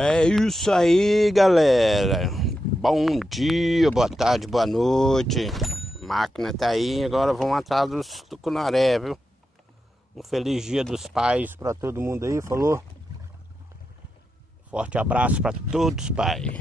É isso aí, galera. Bom dia, boa tarde, boa noite. A máquina tá aí, agora vamos atrás dos tucunaré, viu? Um feliz dia dos pais pra todo mundo aí, falou? Forte abraço pra todos, pai.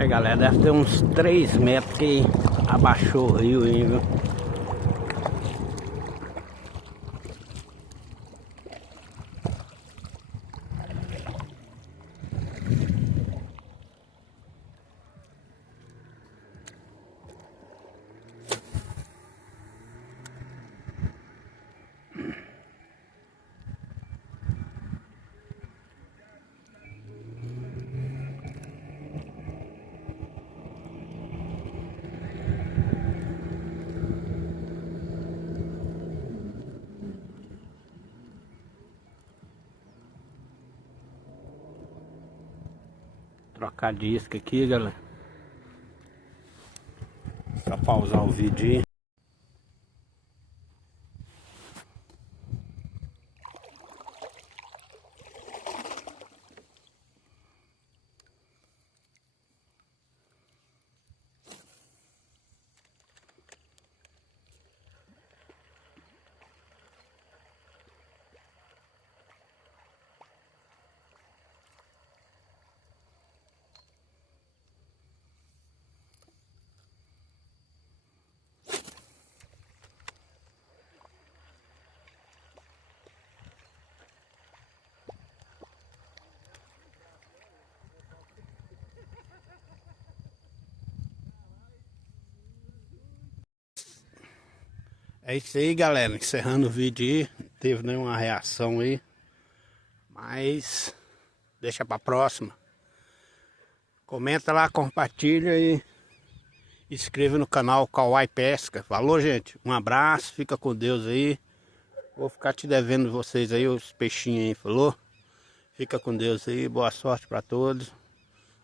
É, galera, deve ter uns 3 metros que abaixou o rio aí, viu? Trocar disco aqui, galera. Pra pausar o vídeo aí. É isso aí, galera. Encerrando o vídeo aí. Não teve nenhuma reação aí. Mas deixa pra próxima. Comenta lá, compartilha e inscreva no canal Kawai Pesca. Falou, gente? Um abraço, fica com Deus aí. Vou ficar te devendo vocês aí, os peixinhos aí, falou? Fica com Deus aí, boa sorte pra todos.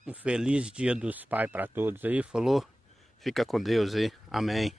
Um feliz dia dos pais pra todos aí, falou? Fica com Deus aí, amém.